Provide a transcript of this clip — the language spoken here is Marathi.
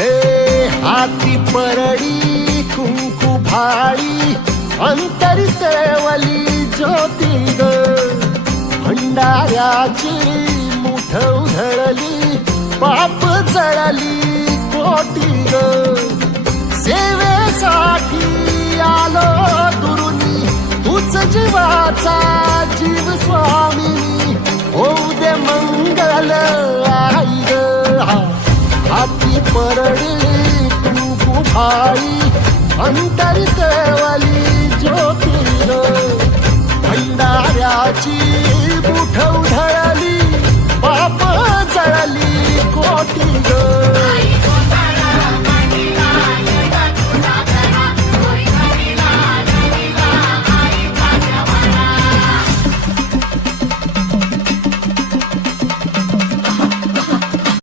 हे हाती परडी कुंकू भाळी अंतरी तेवली ज्योती ग भंडाऱ्याची मुठ उधळली पाप जळली कोटी ग सेवेसाठी आलो दुरुनी तूच जीवाचा जीव स्वामी होऊ दे मंगल आई ग हाती परडी कुंकू भाळी अंतरी तेवली ज्योती ग भंडाऱ्याची मुठ उधळली पाप जळली कोटी ग